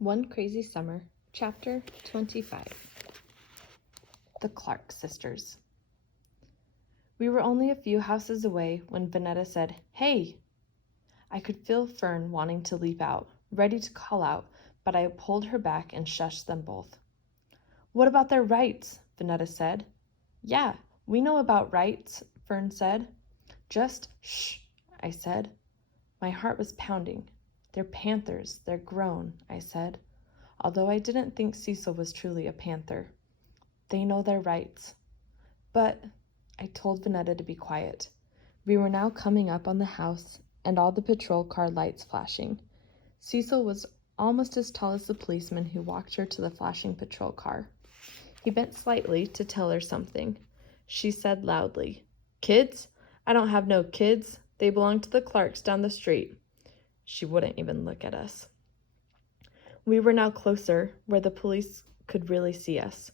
One Crazy Summer, Chapter 25. The Clark Sisters. We were only a few houses away when Vanetta said, "Hey!" I could feel Fern wanting to leap out, ready to call out, but I pulled her back and shushed them both. "What about their rights?" Vanetta said. "Yeah, we know about rights," Fern said. "Just shh," I said. My heart was pounding. "They're panthers, they're grown," I said, although I didn't think Cecil was truly a panther. "They know their rights." But I told Vanetta to be quiet. We were now coming up on the house and all the patrol car lights flashing. Cecil was almost as tall as the policeman who walked her to the flashing patrol car. He bent slightly to tell her something. She said loudly, "Kids? I don't have no kids. They belong to the Clarks down the street." She wouldn't even look at us. We were now closer, where the police could really see us,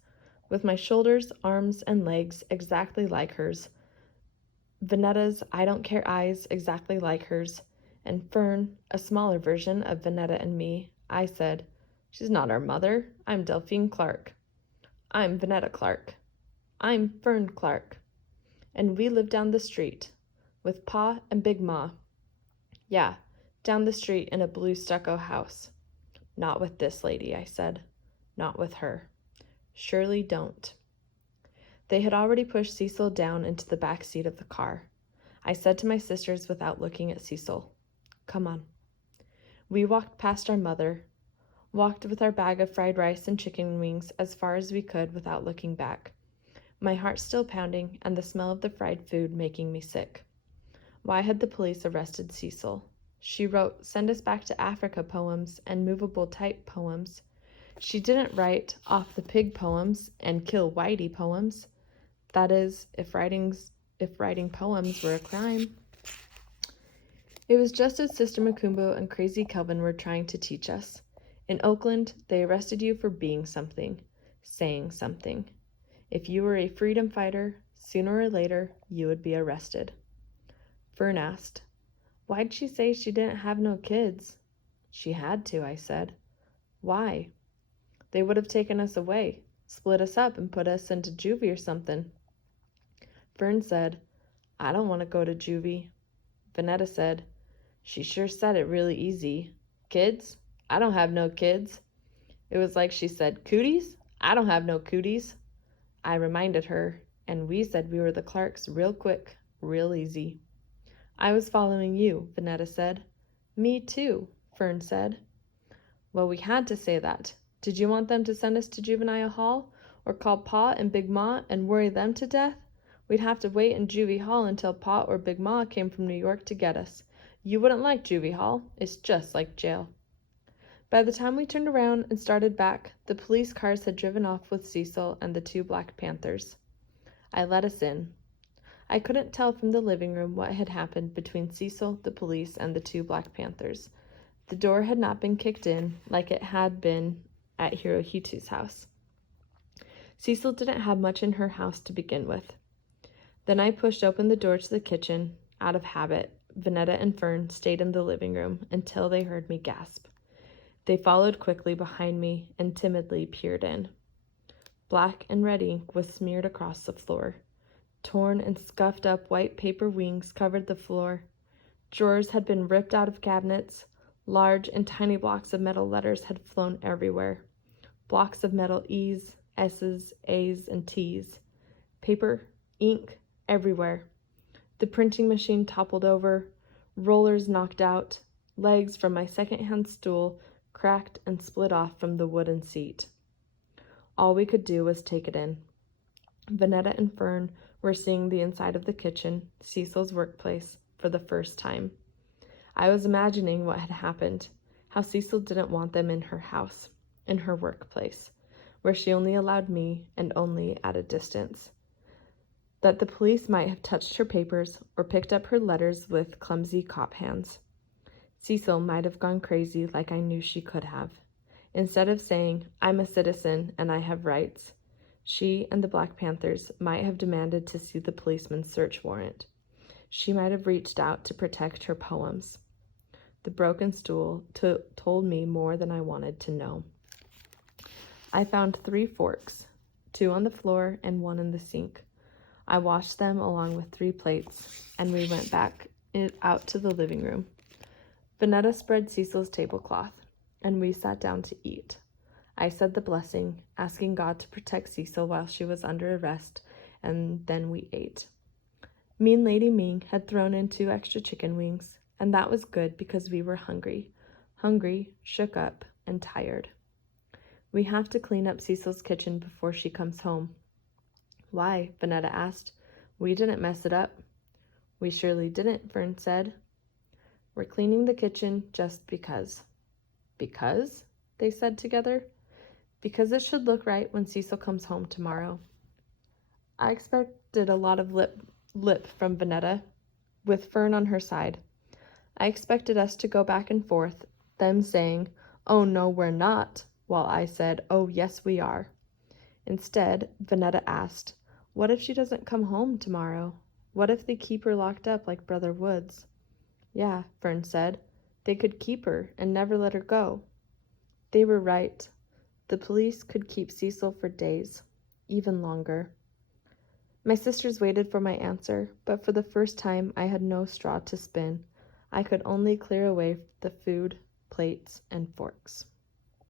with my shoulders, arms, and legs exactly like hers, Vanetta's I don't care eyes exactly like hers, and Fern, a smaller version of Vanetta and me. I said, "She's not our mother. I'm Delphine Clark." "I'm Vanetta Clark." "I'm Fern Clark." "And we live down the street, with Pa and Big Ma." "Yeah, down the street in a blue stucco house." "Not with this lady," I said. "Not with her." "Surely don't." They had already pushed Cecil down into the back seat of the car. I said to my sisters without looking at Cecil, "Come on." We walked past our mother, walked with our bag of fried rice and chicken wings as far as we could without looking back, my heart still pounding and the smell of the fried food making me sick. Why had the police arrested Cecil? She wrote "Send Us Back to Africa" poems and movable type poems. She didn't write "Off the Pig" poems and "Kill Whitey" poems. That is, if writing poems were a crime. It was just as Sister Makumbo and Crazy Kelvin were trying to teach us. In Oakland, they arrested you for being something, saying something. If you were a freedom fighter, sooner or later, you would be arrested. Fern asked, "Why'd she say she didn't have no kids?" "She had to," I said. "Why?" "They would have taken us away, split us up and put us into juvie or something." Fern said, "I don't want to go to juvie." Vanetta said, "She sure said it really easy. Kids? I don't have no kids." It was like she said, "Cooties? I don't have no cooties." I reminded her, and we said we were the Clarks real quick, real easy. "I was following you," Vanetta said. "Me too," Fern said. "Well, we had to say that. Did you want them to send us to juvenile hall, or call Pa and Big Ma and worry them to death? We'd have to wait in juvie hall until Pa or Big Ma came from New York to get us. You wouldn't like juvie hall. It's just like jail." By the time we turned around and started back, the police cars had driven off with Cecil and the two Black Panthers. I let us in. I couldn't tell from the living room what had happened between Cecil, the police, and the two Black Panthers. The door had not been kicked in like it had been at Hirohito's house. Cecil didn't have much in her house to begin with. Then I pushed open the door to the kitchen. Out of habit, Vanetta and Fern stayed in the living room until they heard me gasp. They followed quickly behind me and timidly peered in. Black and red ink was smeared across the floor. Torn and scuffed up white paper wings covered the floor. Drawers had been ripped out of cabinets. Large and tiny blocks of metal letters had flown everywhere. Blocks of metal E's, S's, A's, and T's. Paper, ink, everywhere. The printing machine toppled over. Rollers knocked out. Legs from my second-hand stool cracked and split off from the wooden seat. All we could do was take it in. Vanetta and Fern were seeing the inside of the kitchen, Cecil's workplace, for the first time. I was imagining what had happened, how Cecil didn't want them in her house, in her workplace, where she only allowed me and only at a distance. That the police might have touched her papers or picked up her letters with clumsy cop hands. Cecil might have gone crazy like I knew she could have. Instead of saying, "I'm a citizen and I have rights," she and the Black Panthers might have demanded to see the policeman's search warrant. She might have reached out to protect her poems. The broken stool told me more than I wanted to know. I found 3 forks, 2 on the floor and 1 in the sink. I washed them along with 3 plates, and we went back out to the living room. Vanetta spread Cecil's tablecloth, and we sat down to eat. I said the blessing, asking God to protect Cecil while she was under arrest, and then we ate. Mean Lady Ming had thrown in 2 extra chicken wings, and that was good because we were hungry, shook up, and tired. We have to clean up Cecil's kitchen before she comes home. Why? Vanetta asked. We didn't mess it up. We surely didn't, Fern said. We're cleaning the kitchen just because. Because? They said together. Because it should look right when Cecil comes home tomorrow. I expected a lot of lip from Vanetta, with Fern on her side. I expected us to go back and forth, them saying, "Oh no, we're not," while I said, "Oh yes, we are." Instead, Vanetta asked, "What if she doesn't come home tomorrow? What if they keep her locked up like Brother Woods?" Yeah, Fern said. They could keep her and never let her go. They were right. The police could keep Cecil for days, even longer. My sisters waited for my answer, but for the first time I had no straw to spin. I could only clear away the food, plates, and forks.